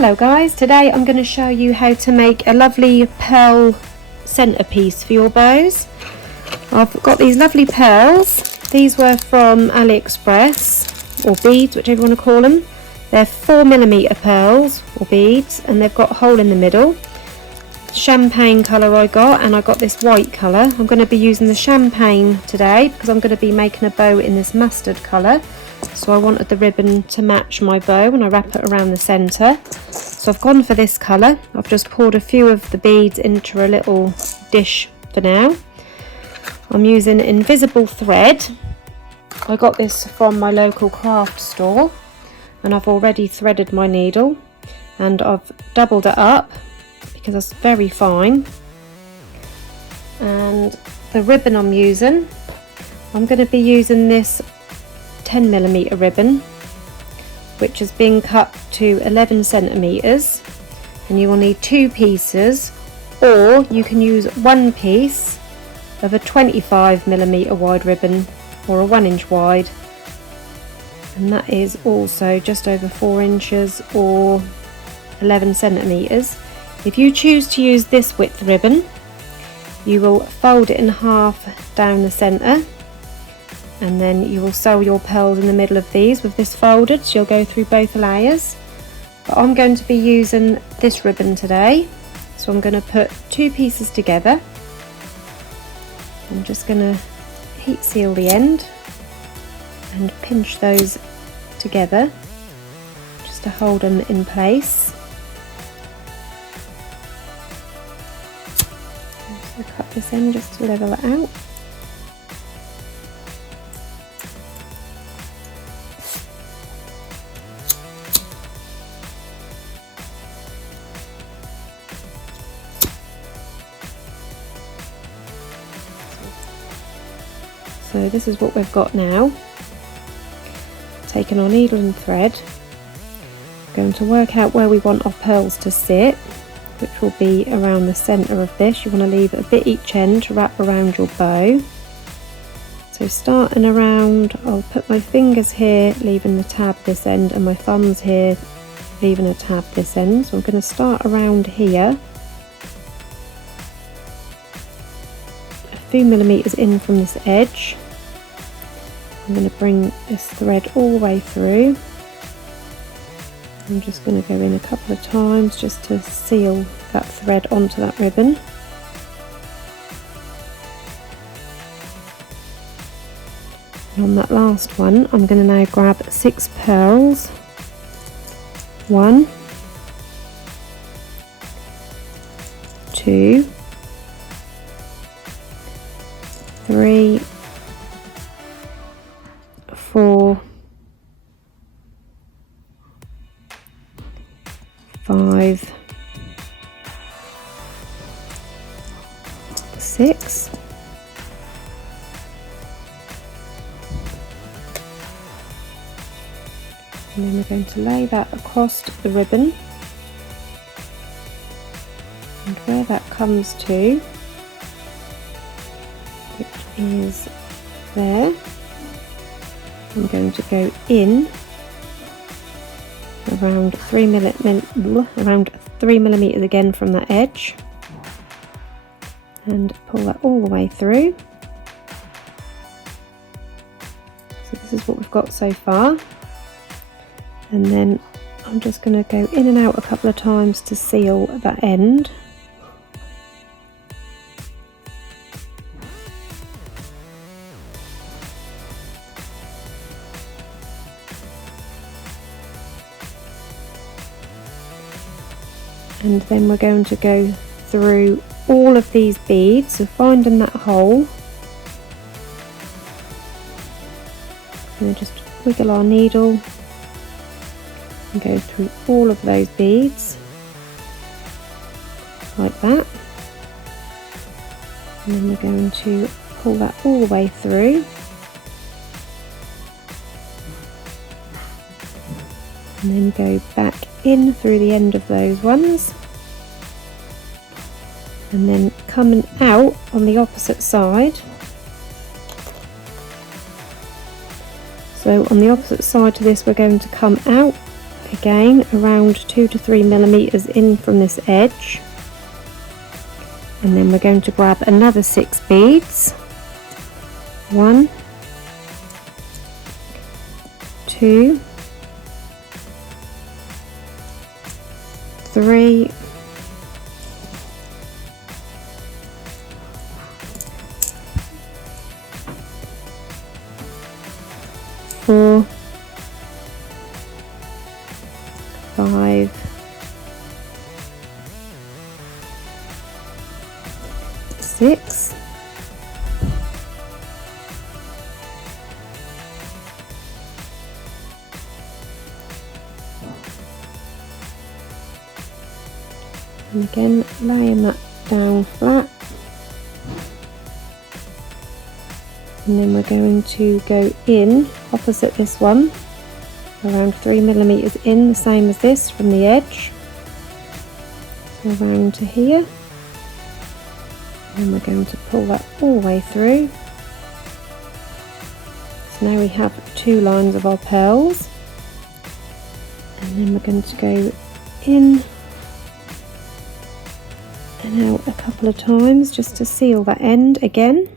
Hello guys, today I'm going to show you how to make a lovely pearl centerpiece for your bows. I've got these lovely pearls. These were from AliExpress, or beads, whichever you want to call them. They're 4mm pearls or beads, and they've got a hole in the middle. Champagne colour I got, and I got this white colour. I'm going to be using the champagne today because I'm going to be making a bow in this mustard colour. So I wanted the ribbon to match my bow when I wrap it around the centre. So I've gone for this colour. I've just poured a few of the beads into a little dish for now. I'm using invisible thread. I got this from my local craft store, and I've already threaded my needle, and I've doubled it up because it's very fine. And the ribbon I'm going to be using this 10mm ribbon, which has been cut to 11cm, and you will need 2 pieces, or you can use 1 piece of a 25mm wide ribbon or a 1 inch wide, and that is also just over 4 inches or 11cm. If you choose to use this width ribbon, you will fold it in half down the centre, and then you will sew your pearls in the middle of these with this folded, so you'll go through both layers. But I'm going to be using this ribbon today, so I'm going to put 2 pieces together. I'm just going to heat seal the end and pinch those together just to hold them in place. So cut this end just to level it out. So this is what we've got now. Taking our needle and thread, going to work out where we want our pearls to sit, which will be around the centre of this. You want to leave a bit each end to wrap around your bow. So starting around, I'll put my fingers here, leaving the tab this end, and my thumbs here, leaving a tab this end. So I'm going to start around here, a few millimetres in from this edge. I'm going to bring this thread all the way through. I'm just going to go in a couple of times just to seal that thread onto that ribbon. And on that last one, I'm going to now grab 6 pearls. 1, 2, 3, 4, 5, 6, and then we're going to lay that across the ribbon, and where that comes to, which is there, I'm going to go in around 3mm again from that edge, and pull that all the way through. So this is what we've got so far, and then I'm just going to go in and out a couple of times to seal that end. And then we're going to go through all of these beads, so finding that hole, and then just wiggle our needle and go through all of those beads like that, and then we're going to pull that all the way through, and then go back in through the end of those ones, and then coming out on the opposite side. So on the opposite side to this, we're going to come out again around 2 to 3 millimeters in from this edge, and then we're going to grab another 6 beads. 1, 2, 3, 4, 5, 6, 7, and again laying that down flat, and then we're going to go in opposite this one around 3 millimeters in, the same as this from the edge, so around to here, and we're going to pull that all the way through. So now we have 2 lines of our pearls, and then we're going to go in and out a couple of times just to seal that end again,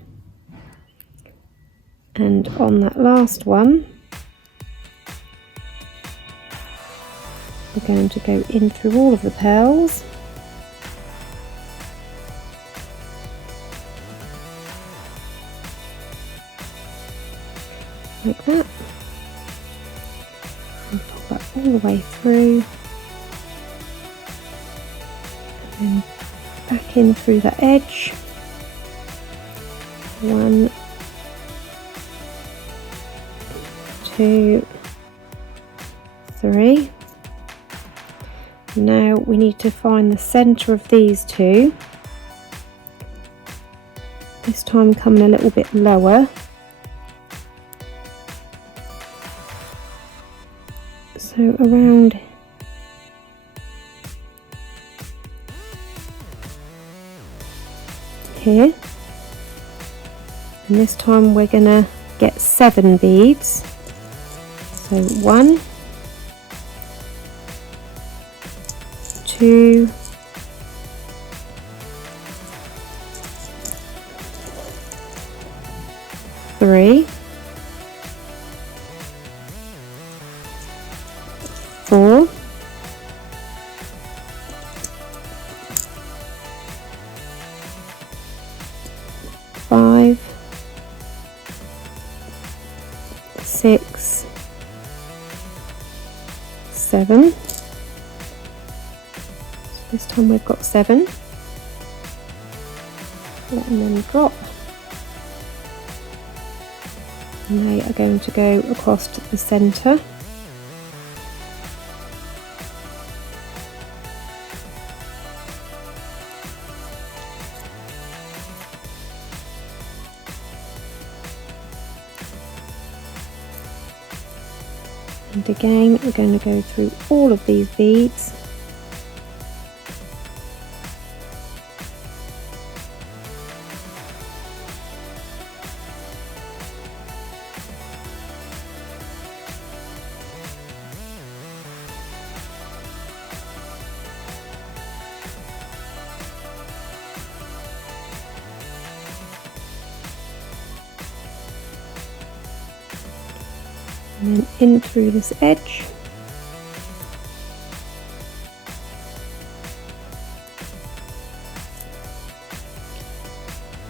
and on that last one we're going to go in through all of the pearls, like that, and pull that all the way through, and then back in through that edge. 1, 2, 3. Now we need to find the center of these 2, this time coming a little bit lower, so around here, and this time we're gonna get 7 beads, so 1, 2, 3, 4, 5, 6, 7. This time we've got 7. Letting them drop. And they are going to go across to the centre. And again, we're going to go through all of these beads. And then in through this edge,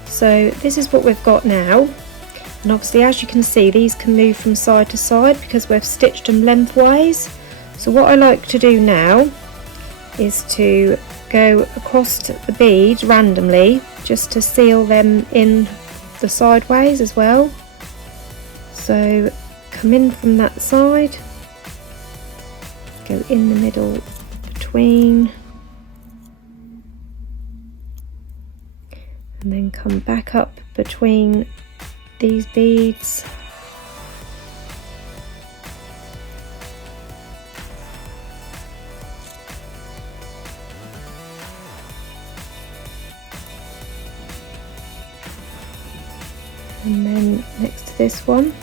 so this is what we've got now, and obviously as you can see these can move from side to side because we've stitched them lengthways. So what I like to do now is to go across the bead randomly just to seal them in the sideways as well. So come in from that side, go in the middle between, and then come back up between these beads, and then next to this one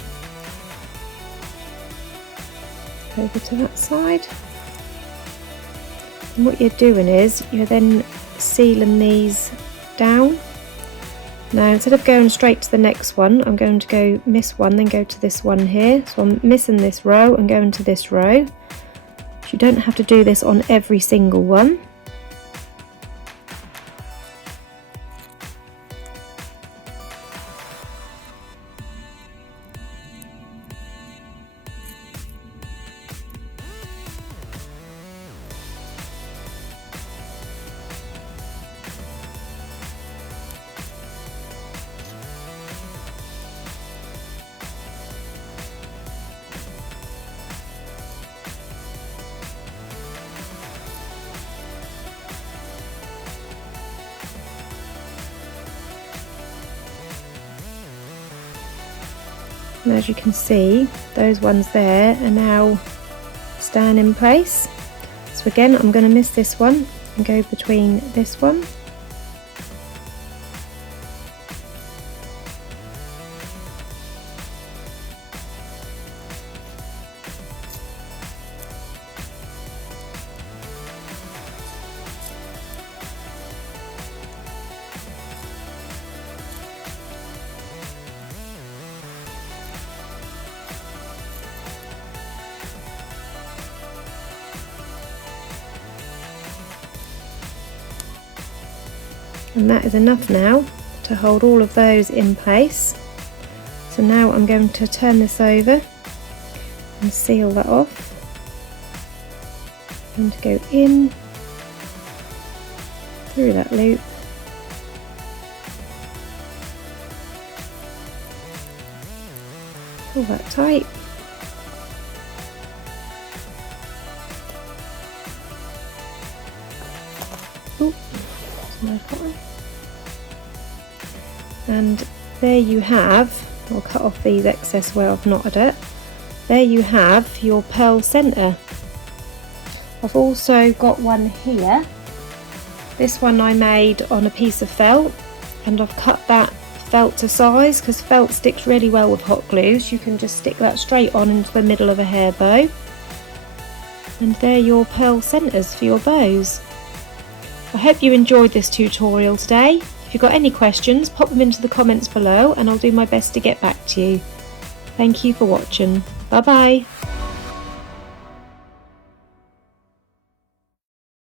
over to that side. And what you're doing is you're then sealing these down. Now instead of going straight to the next one, I'm going to go miss one, then go to this one here. So I'm missing this row and going to this row. So you don't have to do this on every single one. And as you can see, those ones there are now staying in place. So again, I'm going to miss this one and go between this one. And that is enough now to hold all of those in place. So now I'm going to turn this over and seal that off. I'm going to go in through that loop, pull that tight. Ooh, my cotton. And there you have, I'll cut off these excess where I've knotted it. There you have your pearl centre. I've also got one here. This one I made on a piece of felt, and I've cut that felt to size because felt sticks really well with hot glue, so you can just stick that straight on into the middle of a hair bow. And they're your pearl centres for your bows. I hope you enjoyed this tutorial today. If you've got any questions, pop them into the comments below and I'll do my best to get back to you. Thank you for watching. Bye bye.